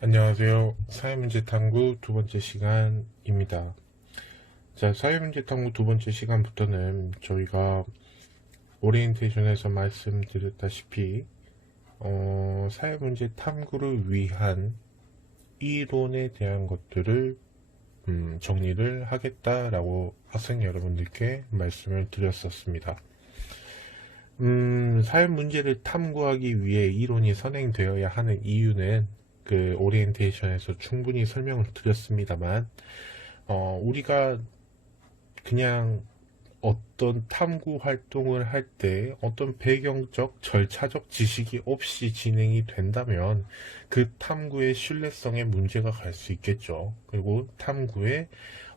안녕하세요. 사회문제 탐구 두 번째 시간입니다. 자, 사회문제 탐구 두 번째 시간부터는 저희가 오리엔테이션에서 말씀드렸다시피 사회문제 탐구를 위한 이론에 대한 것들을 정리를 하겠다라고 학생 여러분들께 말씀을 드렸었습니다. 사회문제를 탐구하기 위해 이론이 선행되어야 하는 이유는 그 오리엔테이션에서 충분히 설명을 드렸습니다만 우리가 그냥 어떤 탐구 활동을 할 때 어떤 배경적 절차적 지식이 없이 진행이 된다면 그 탐구의 신뢰성에 문제가 갈 수 있겠죠. 그리고 탐구의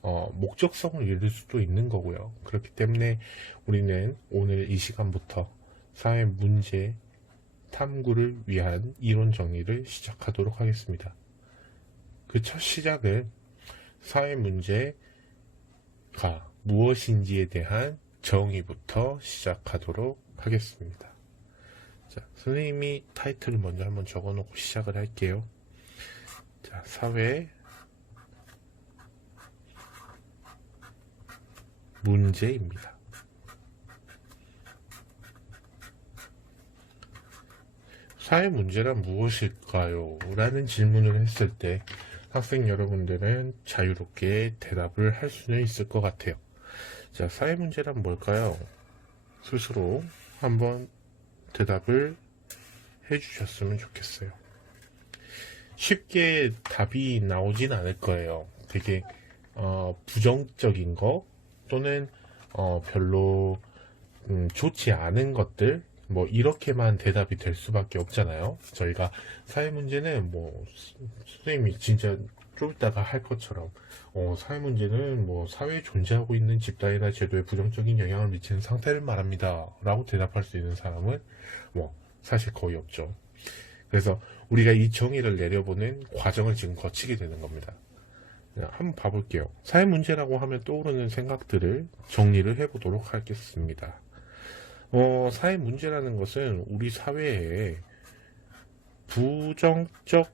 목적성을 잃을 수도 있는 거고요. 그렇기 때문에 우리는 오늘 이 시간부터 사회 문제 탐구를 위한 이론 정리를 시작하도록 하겠습니다. 그 첫 시작은 사회 문제가 무엇인지에 대한 정의부터 시작하도록 하겠습니다. 자, 선생님이 타이틀을 먼저 한번 적어놓고 시작을 할게요. 자, 사회 문제입니다. 사회 문제란 무엇일까요? 라는 질문을 했을 때 학생 여러분들은 자유롭게 대답을 할 수는 있을 것 같아요. 자, 사회 문제란 뭘까요? 스스로 한번 대답을 해주셨으면 좋겠어요. 쉽게 답이 나오진 않을 거예요. 되게 부정적인 거 또는 별로 좋지 않은 것들 뭐 이렇게만 대답이 될 수밖에 없잖아요. 저희가 사회 문제는 뭐 선생님이 진짜 좀 이따가 할 것처럼 사회 문제는 뭐 사회에 존재하고 있는 집단이나 제도에 부정적인 영향을 미치는 상태를 말합니다 라고 대답할 수 있는 사람은 뭐 사실 거의 없죠. 그래서 우리가 이 정의를 내려보는 과정을 지금 거치게 되는 겁니다. 한번 봐볼게요. 사회 문제라고 하면 떠오르는 생각들을 정리를 해보도록 하겠습니다. 사회 문제라는 것은 우리 사회에 부정적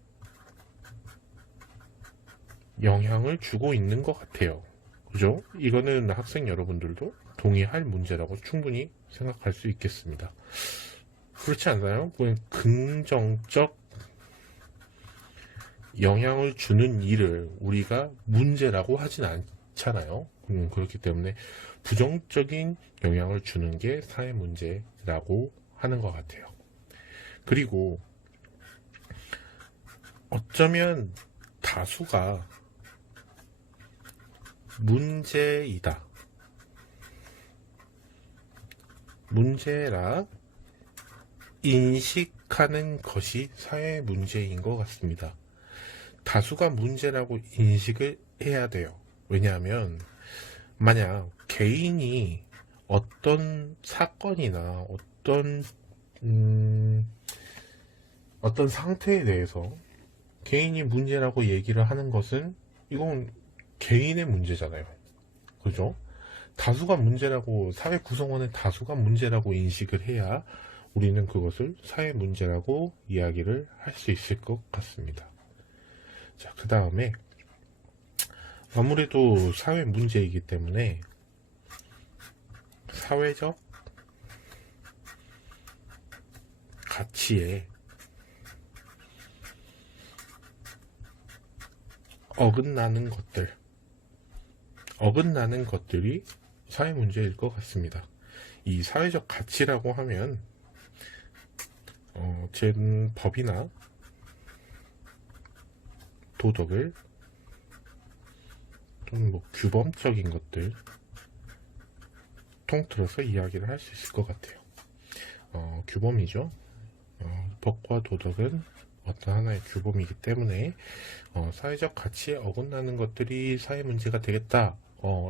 영향을 주고 있는 것 같아요. 그죠? 이거는 학생 여러분들도 동의할 문제라고 충분히 생각할 수 있겠습니다. 그렇지 않나요? 긍정적 영향을 주는 일을 우리가 문제라고 하진 않잖아요. 그렇기 때문에 부정적인 영향을 주는 게 사회 문제라고 하는 것 같아요. 그리고 어쩌면 다수가 문제이다. 문제라 인식하는 것이 사회 문제인 것 같습니다. 다수가 문제라고 인식을 해야 돼요. 왜냐하면 만약 개인이 어떤 사건이나 어떤 상태에 대해서 개인이 문제라고 얘기를 하는 것은 이건 개인의 문제잖아요. 그죠? 다수가 문제라고 사회 구성원의 다수가 문제라고 인식을 해야 우리는 그것을 사회 문제라고 이야기를 할 수 있을 것 같습니다. 자, 그 다음에 아무래도 사회 문제이기 때문에 사회적 가치에 어긋나는 것들이 사회 문제일 것 같습니다. 이 사회적 가치라고 하면 법이나 도덕을 또는 뭐 규범적인 것들 통틀어서 이야기를 할 수 있을 것 같아요. 규범이죠. 법과 도덕은 어떤 하나의 규범이기 때문에 사회적 가치에 어긋나는 것들이 사회 문제가 되겠다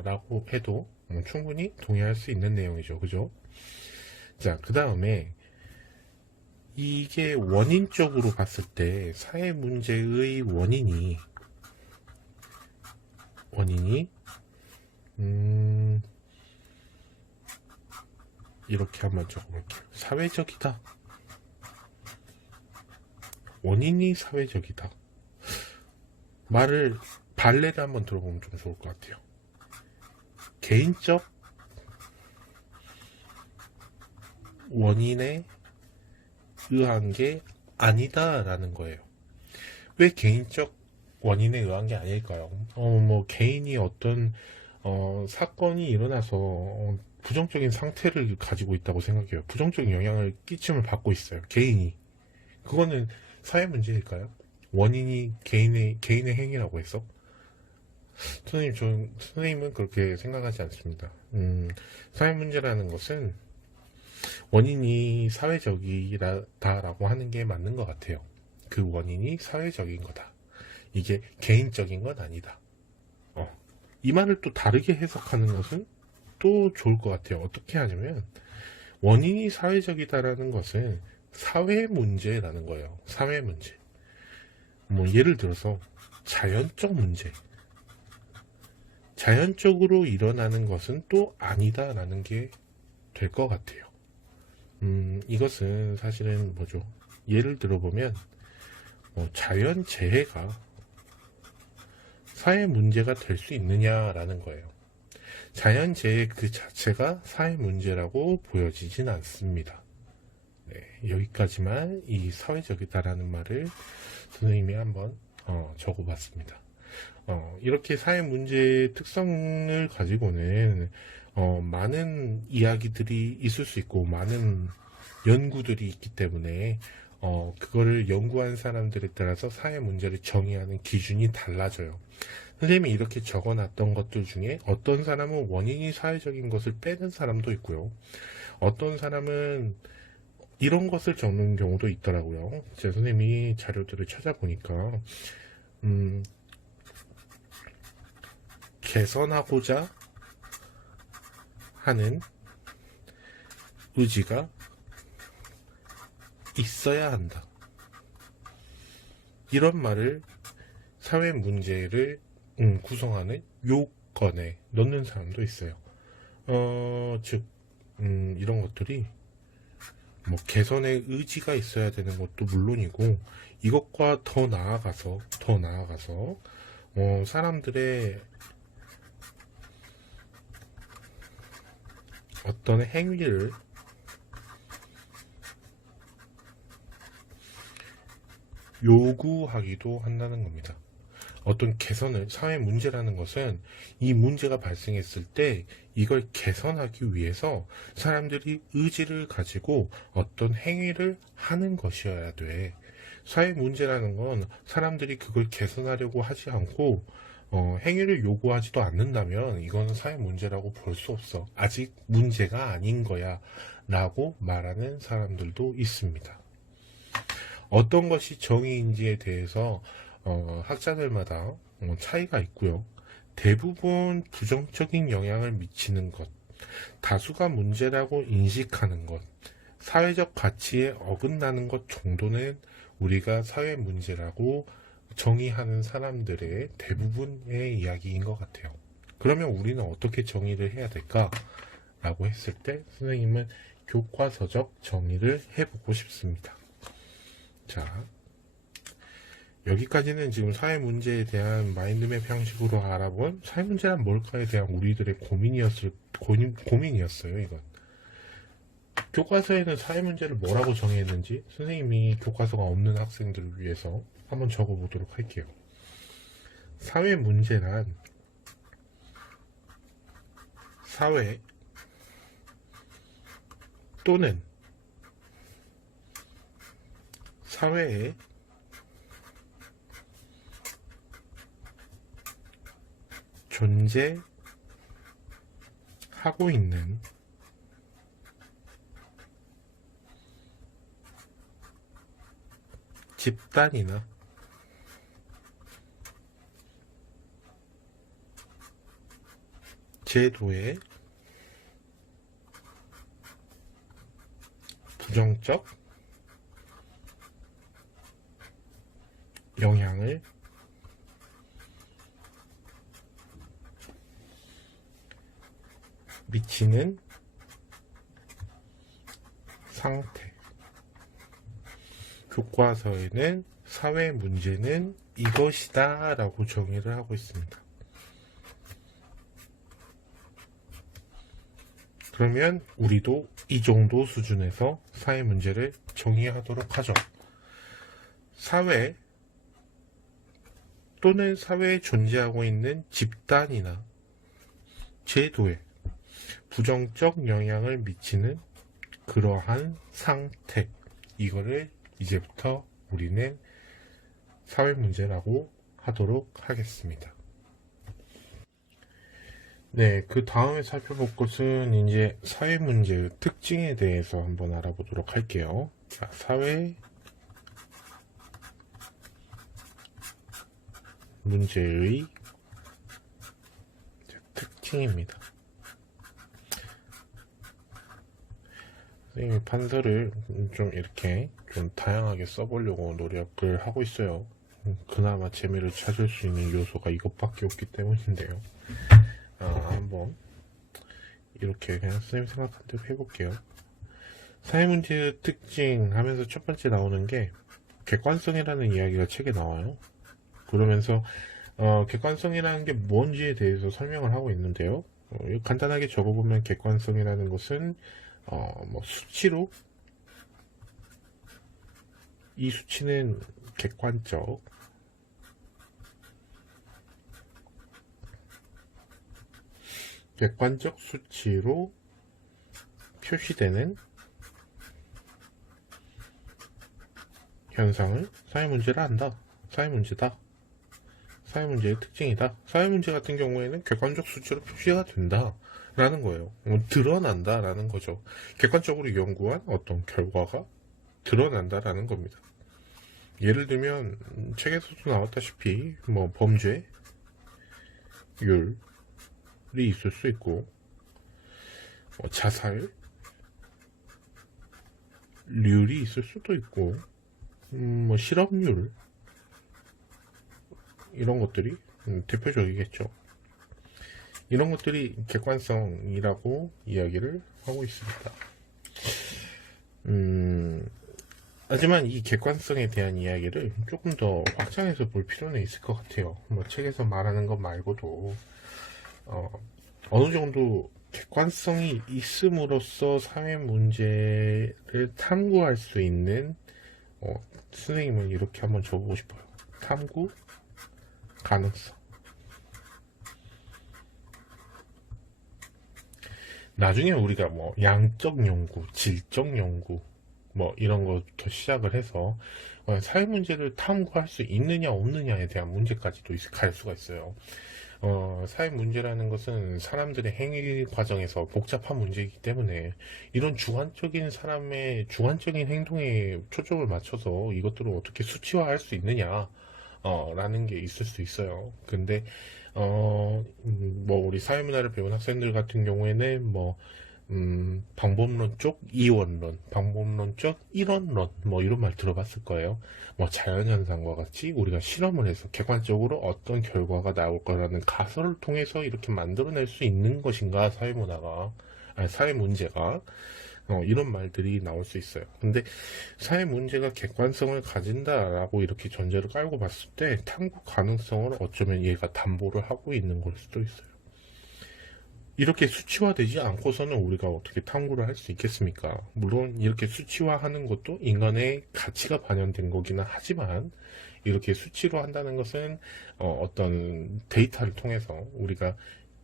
라고 해도 충분히 동의할 수 있는 내용이죠. 그죠? 자, 그 다음에 이게 원인적으로 봤을 때 사회 문제의 원인이 이렇게 한번 적어볼게요. 사회적이다. 원인이 사회적이다. 말을 발레를 한번 들어보면 좀 좋을 것 같아요. 개인적 원인에 의한 게 아니다라는 거예요. 왜 개인적 원인에 의한 게 아닐까요? 뭐 개인이 어떤 사건이 일어나서 부정적인 상태를 가지고 있다고 생각해요. 부정적인 영향을 끼침을 받고 있어요. 개인이. 그거는 사회 문제일까요? 원인이 개인의 행위라고 해서? 선생님은 그렇게 생각하지 않습니다. 사회 문제라는 것은 원인이 사회적이다라고 하는 게 맞는 것 같아요. 그 원인이 사회적인 거다. 이게 개인적인 건 아니다. 이 말을 또 다르게 해석하는 것은 또 좋을 것 같아요. 어떻게 하냐면 원인이 사회적이다라는 것은 사회 문제라는 거예요. 사회 문제. 뭐 예를 들어서 자연적 문제. 자연적으로 일어나는 것은 또 아니다라는 게 될 것 같아요. 이것은 사실은 뭐죠? 예를 들어보면 자연재해가 사회 문제가 될 수 있느냐라는 거예요. 자연재해 그 자체가 사회 문제라고 보여지진 않습니다. 네, 여기까지만 이 사회적이다라는 말을 선생님이 한번 적어봤습니다. 이렇게 사회 문제의 특성을 가지고는 많은 이야기들이 있을 수 있고 많은 연구들이 있기 때문에 그거를 연구한 사람들에 따라서 사회 문제를 정의하는 기준이 달라져요. 선생님이 이렇게 적어놨던 것들 중에 어떤 사람은 원인이 사회적인 것을 빼는 사람도 있고요. 어떤 사람은 이런 것을 적는 경우도 있더라고요. 제 선생님이 자료들을 찾아보니까 개선하고자 하는 의지가 있어야 한다. 이런 말을 사회 문제를 구성하는 요건에 넣는 사람도 있어요. 즉 이런 것들이 뭐 개선의 의지가 있어야 되는 것도 물론이고 이것과 더 나아가서 사람들의 어떤 행위를 요구하기도 한다는 겁니다. 어떤 개선을, 사회 문제라는 것은 이 문제가 발생했을 때 이걸 개선하기 위해서 사람들이 의지를 가지고 어떤 행위를 하는 것이어야 돼. 사회 문제라는 건 사람들이 그걸 개선하려고 하지 않고 행위를 요구하지도 않는다면 이거는 사회 문제라고 볼 수 없어. 아직 문제가 아닌 거야 라고 말하는 사람들도 있습니다. 어떤 것이 정의인지에 대해서 학자들마다 차이가 있고요. 대부분 부정적인 영향을 미치는 것, 다수가 문제라고 인식하는 것, 사회적 가치에 어긋나는 것 정도는 우리가 사회 문제라고 정의하는 사람들의 대부분의 이야기인 것 같아요. 그러면 우리는 어떻게 정의를 해야 될까? 라고 했을 때 선생님은 교과서적 정의를 해보고 싶습니다. 자, 여기까지는 지금 사회 문제에 대한 마인드맵 형식으로 알아본 사회 문제란 뭘까에 대한 우리들의 고민이었어요, 이건. 교과서에는 사회 문제를 뭐라고 정의했는지 선생님이 교과서가 없는 학생들을 위해서 한번 적어보도록 할게요. 사회 문제란 사회 또는 사회에 존재하고 있는 집단이나 제도의 부정적 영향을 미치는 상태. 교과서에는 사회 문제는 이것이다 라고 정의를 하고 있습니다. 그러면 우리도 이 정도 수준에서 사회 문제를 정의하도록 하죠. 사회 또는 사회에 존재하고 있는 집단이나 제도에 부정적 영향을 미치는 그러한 상태, 이거를 이제부터 우리는 사회 문제라고 하도록 하겠습니다. 네, 그 다음에 살펴볼 것은 이제 사회 문제의 특징에 대해서 한번 알아보도록 할게요. 자, 사회 문제의 특징입니다. 선생님이 판서를 좀 이렇게 좀 다양하게 써보려고 노력을 하고 있어요. 그나마 재미를 찾을 수 있는 요소가 이것밖에 없기 때문인데요. 한번 이렇게 그냥 선생님 생각한 대로 해볼게요. 사회문제의 특징 하면서 첫 번째 나오는 게 객관성이라는 이야기가 책에 나와요. 그러면서 객관성이라는 게 뭔지에 대해서 설명을 하고 있는데요. 간단하게 적어보면 객관성이라는 것은 뭐 수치로 이 수치는 객관적, 수치로 표시되는 현상을 사회문제라 한다. 사회문제다. 사회문제의 특징이다. 사회문제 같은 경우에는 객관적 수치로 표시가 된다 라는 거예요. 드러난다 라는 거죠. 객관적으로 연구한 어떤 결과가 드러난다 라는 겁니다. 예를 들면 책에서도 나왔다시피 뭐 범죄율이 있을 수 있고 자살률이 있을 수도 있고 뭐 실업률 이런 것들이 대표적이겠죠. 이런 것들이 객관성이라고 이야기를 하고 있습니다. 하지만 이 객관성에 대한 이야기를 조금 더 확장해서 볼 필요는 있을 것 같아요. 뭐 책에서 말하는 것 말고도 어느 정도 객관성이 있음으로써 사회 문제를 탐구할 수 있는 선생님은 이렇게 한번 적어보고 싶어요. 탐구 가능성. 나중에 우리가 뭐 양적 연구, 질적 연구 뭐 이런 거부터 시작을 해서 사회 문제를 탐구할 수 있느냐 없느냐에 대한 문제까지도 갈 수가 있어요. 사회 문제라는 것은 사람들의 행위 과정에서 복잡한 문제이기 때문에 이런 주관적인 사람의 주관적인 행동에 초점을 맞춰서 이것들을 어떻게 수치화할 수 있느냐 라는 게 있을 수 있어요. 근데 뭐 우리 사회문화를 배운 학생들 같은 경우에는 뭐 방법론적 이원론, 방법론적 일원론 뭐 이런 말 들어봤을 거예요. 뭐 자연현상과 같이 우리가 실험을 해서 객관적으로 어떤 결과가 나올 거라는 가설을 통해서 이렇게 만들어낼 수 있는 것인가 사회문화가 사회 문제가 이런 말들이 나올 수 있어요. 근데 사회 문제가 객관성을 가진다라고 이렇게 전제를 깔고 봤을 때 탐구 가능성을 어쩌면 얘가 담보를 하고 있는 걸 수도 있어요. 이렇게 수치화되지 않고서는 우리가 어떻게 탐구를 할 수 있겠습니까? 물론 이렇게 수치화하는 것도 인간의 가치가 반영된 거기는 하지만 이렇게 수치로 한다는 것은 어떤 데이터를 통해서 우리가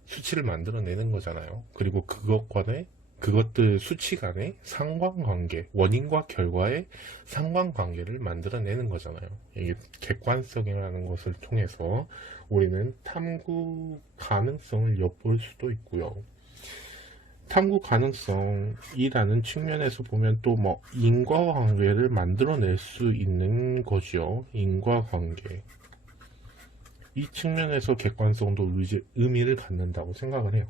수치를 만들어내는 거잖아요. 그리고 그것들 수치 간의 상관관계, 원인과 결과의 상관관계를 만들어내는 거잖아요. 이게 객관성이라는 것을 통해서 우리는 탐구 가능성을 엿볼 수도 있고요. 탐구 가능성이라는 측면에서 보면 또 뭐 인과관계를 만들어낼 수 있는 거죠. 인과관계. 이 측면에서 객관성도 의미를 갖는다고 생각을 해요.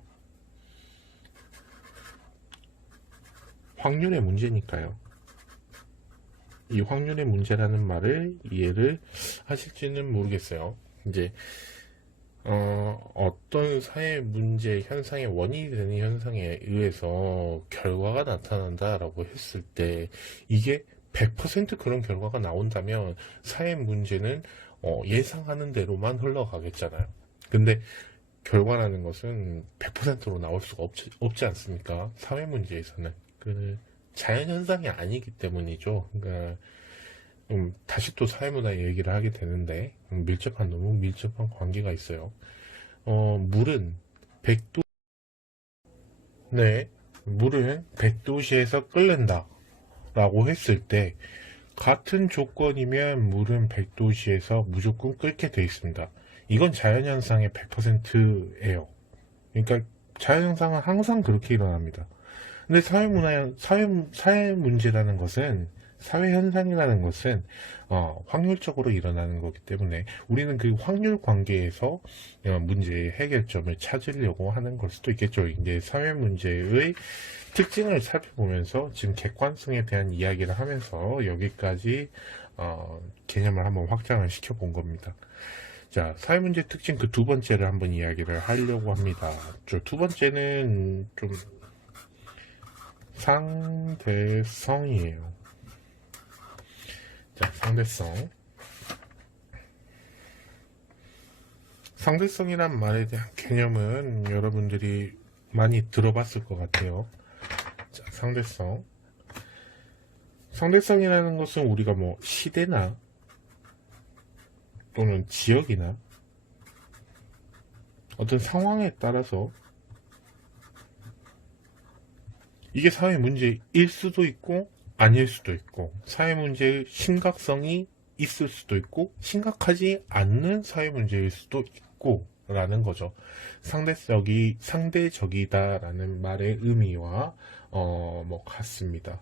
확률의 문제니까요. 이 확률의 문제라는 말을 이해를 하실지는 모르겠어요. 이제 어떤 사회 문제 현상의 원인이 되는 현상에 의해서 결과가 나타난다라고 했을 때 이게 100% 그런 결과가 나온다면 사회 문제는 예상하는 대로만 흘러가겠잖아요. 근데 결과라는 것은 100%로 나올 수가 없지 않습니까? 사회 문제에서는 그 자연현상이 아니기 때문이죠. 그러니까 다시 또 사회문화 얘기를 하게 되는데 너무 밀접한 관계가 있어요. 물은 100도 네, 물은 100도씨에서 끓는다 라고 했을 때 같은 조건이면 물은 100도씨에서 무조건 끓게 돼 있습니다. 이건 자연현상의 100%예요. 그러니까 자연현상은 항상 그렇게 일어납니다. 근데 사회 문제라는 것은, 사회 현상이라는 것은, 확률적으로 일어나는 거기 때문에 우리는 그 확률 관계에서 문제의 해결점을 찾으려고 하는 걸 수도 있겠죠. 이제 사회 문제의 특징을 살펴보면서 지금 객관성에 대한 이야기를 하면서 여기까지, 개념을 한번 확장을 시켜본 겁니다. 자, 사회문제 특징 그 두 번째를 한번 이야기를 하려고 합니다. 저 두 번째는 좀 상대성이에요. 자, 상대성. 상대성이란 말에 대한 개념은 여러분들이 많이 들어봤을 것 같아요. 자, 상대성. 상대성이라는 것은 우리가 뭐 시대나 또는 지역이나 어떤 상황에 따라서 이게 사회 문제일 수도 있고 아닐 수도 있고, 사회 문제의 심각성이 있을 수도 있고 심각하지 않는 사회 문제일 수도 있고 라는 거죠. 상대적이다 라는 말의 의미와 같습니다.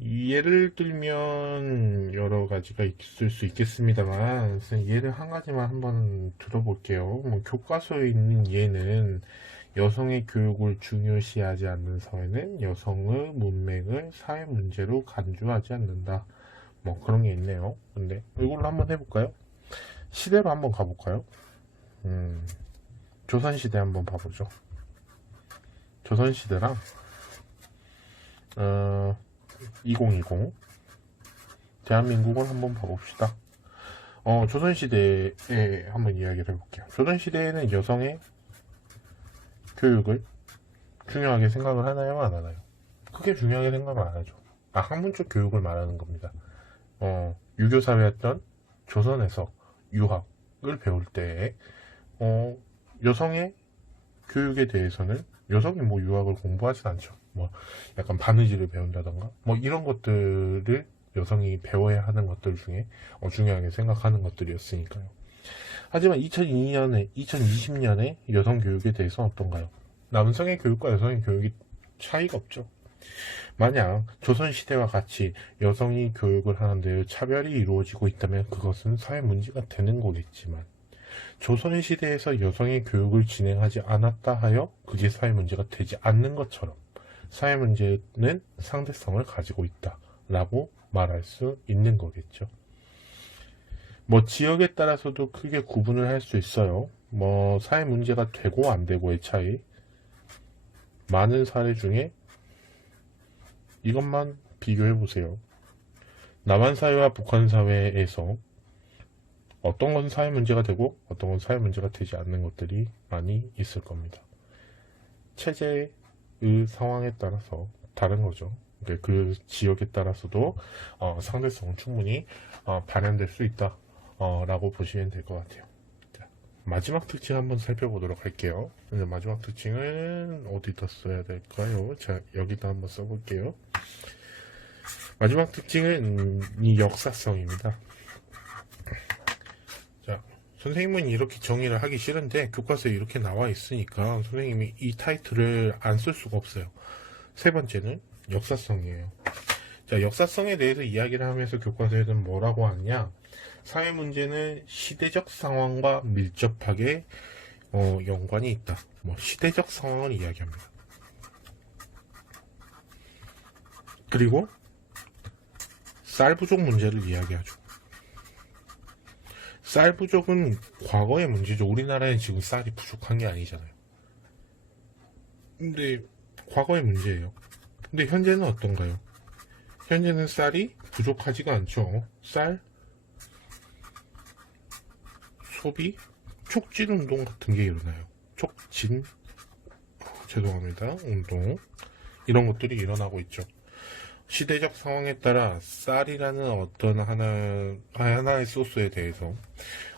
예를 들면 여러 가지가 있을 수 있겠습니다만 예를 한 가지만 한번 들어볼게요. 뭐 교과서에 있는 예는 여성의 교육을 중요시하지 않는 사회는 여성의 문맹을 사회 문제로 간주하지 않는다. 뭐 그런 게 있네요. 근데 이걸로 한번 해볼까요? 시대로 한번 가볼까요? 조선시대 한번 봐보죠. 조선시대랑 2020 대한민국을 한번 봐봅시다. 조선시대에 한번 이야기를 해볼게요. 조선시대에는 여성의 교육을 중요하게 생각을 하나요? 안 하나요? 크게 중요하게 생각을 안 하죠. 학문적 교육을 말하는 겁니다. 유교사회였던 조선에서 유학을 배울 때 여성의 교육에 대해서는 여성이 뭐 유학을 공부하진 않죠. 뭐 약간 바느질을 배운다던가 뭐 이런 것들을 여성이 배워야 하는 것들 중에 중요하게 생각하는 것들이었으니까요. 하지만 2020년에 여성 교육에 대해서 어떤가요? 남성의 교육과 여성의 교육이 차이가 없죠. 만약 조선시대와 같이 여성이 교육을 하는데 차별이 이루어지고 있다면 그것은 사회 문제가 되는 거겠지만, 조선시대에서 여성의 교육을 진행하지 않았다 하여 그게 사회 문제가 되지 않는 것처럼 사회 문제는 상대성을 가지고 있다 라고 말할 수 있는 거겠죠. 뭐 지역에 따라서도 크게 구분을 할 수 있어요. 뭐 사회 문제가 되고 안 되고의 차이, 많은 사례 중에 이것만 비교해 보세요. 남한 사회와 북한 사회에서 어떤 건 사회 문제가 되고 어떤 건 사회 문제가 되지 않는 것들이 많이 있을 겁니다. 체제의 상황에 따라서 다른 거죠. 그 지역에 따라서도 상대성은 충분히 발현될 수 있다 라고 보시면 될 것 같아요. 자, 마지막 특징 한번 살펴보도록 할게요. 마지막 특징은 어디다 써야 될까요? 자, 여기다 한번 써볼게요. 마지막 특징은 이 역사성입니다. 자, 선생님은 이렇게 정의를 하기 싫은데 교과서에 이렇게 나와 있으니까 선생님이 이 타이틀을 안 쓸 수가 없어요. 세 번째는 역사성이에요. 자, 역사성에 대해서 이야기를 하면서 교과서에는 뭐라고 하냐? 사회 문제는 시대적 상황과 밀접하게 연관이 있다. 뭐 시대적 상황을 이야기합니다. 그리고 쌀 부족 문제를 이야기하죠. 쌀 부족은 과거의 문제죠. 우리나라엔 지금 쌀이 부족한 게 아니잖아요. 근데 과거의 문제예요. 근데 현재는 어떤가요? 현재는 쌀이 부족하지가 않죠. 쌀, 소비, 촉진 운동 같은 게 일어나요. 죄송합니다. 운동. 이런 것들이 일어나고 있죠. 시대적 상황에 따라 쌀이라는 어떤 하나의 소스에 대해서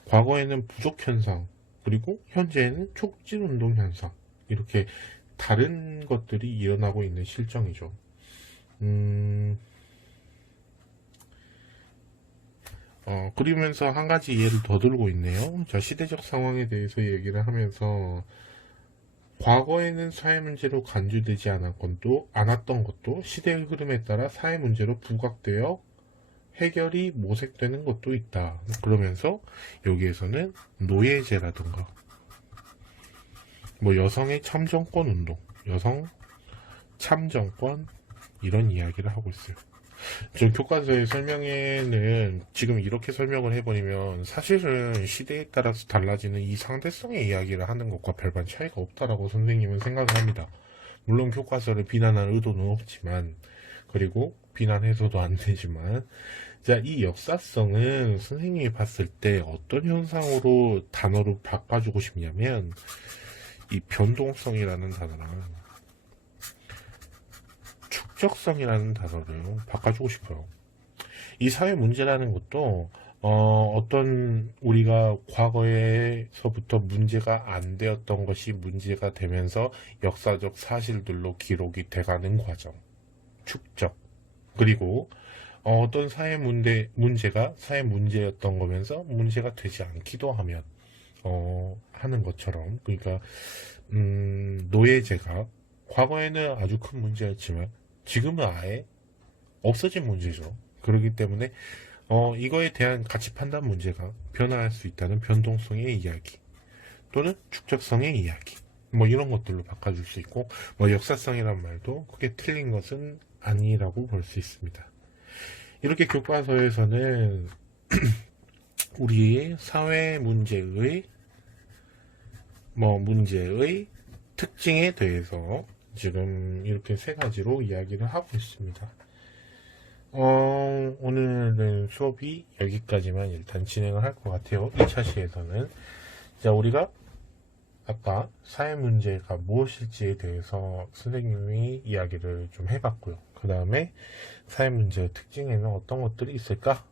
과거에는 부족 현상, 그리고 현재에는 촉진 운동 현상, 이렇게 다른 것들이 일어나고 있는 실정이죠. 그러면서 한 가지 예를 더 들고 있네요. 자, 시대적 상황에 대해서 얘기를 하면서 과거에는 사회 문제로 간주되지 않았던 것도 시대의 흐름에 따라 사회 문제로 부각되어 해결이 모색되는 것도 있다. 그러면서 여기에서는 노예제라든가 뭐 여성의 참정권 운동, 여성 참정권 이런 이야기를 하고 있어요. 좀 교과서의 설명에는 지금 이렇게 설명을 해버리면 사실은 시대에 따라서 달라지는 이 상대성의 이야기를 하는 것과 별반 차이가 없다라고 선생님은 생각을 합니다. 물론 교과서를 비난할 의도는 없지만, 그리고 비난해서도 안 되지만, 자, 이 역사성은 선생님이 봤을 때 어떤 현상으로 단어로 바꿔주고 싶냐면 이 변동성이라는 단어랑 축적성이라는 단어를 바꿔주고 싶어요. 이 사회 문제라는 것도 어떤 우리가 과거에서부터 문제가 안 되었던 것이 문제가 되면서 역사적 사실들로 기록이 돼가는 과정, 축적, 그리고 어떤 사회 문제가 사회 문제였던 거면서 문제가 되지 않기도 하면 하는 것처럼, 그러니까 노예제가 과거에는 아주 큰 문제였지만 지금은 아예 없어진 문제죠. 그렇기 때문에 이거에 대한 가치 판단 문제가 변화할 수 있다는 변동성의 이야기, 또는 축적성의 이야기, 뭐 이런 것들로 바꿔줄 수 있고, 뭐 역사성이란 말도 크게 틀린 것은 아니라고 볼 수 있습니다. 이렇게 교과서에서는 우리의 사회 문제의 특징에 대해서 지금 이렇게 세 가지로 이야기를 하고 있습니다. 오늘은 수업이 여기까지만 일단 진행을 할 것 같아요. 2차 시에서는. 자, 우리가 아까 사회 문제가 무엇일지에 대해서 선생님이 이야기를 좀 해봤고요. 그 다음에 사회 문제의 특징에는 어떤 것들이 있을까?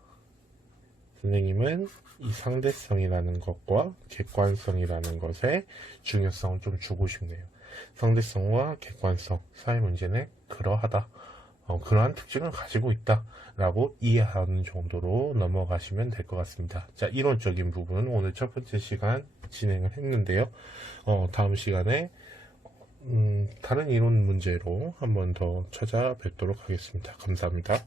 선생님은 이 상대성이라는 것과 객관성이라는 것의 중요성을 좀 주고 싶네요. 상대성과 객관성, 사회 문제는 그러하다, 그러한 특징을 가지고 있다 라고 이해하는 정도로 넘어가시면 될 것 같습니다. 자, 이론적인 부분 오늘 첫 번째 시간 진행을 했는데요. 다음 시간에 다른 이론 문제로 한번 더 찾아뵙도록 하겠습니다. 감사합니다.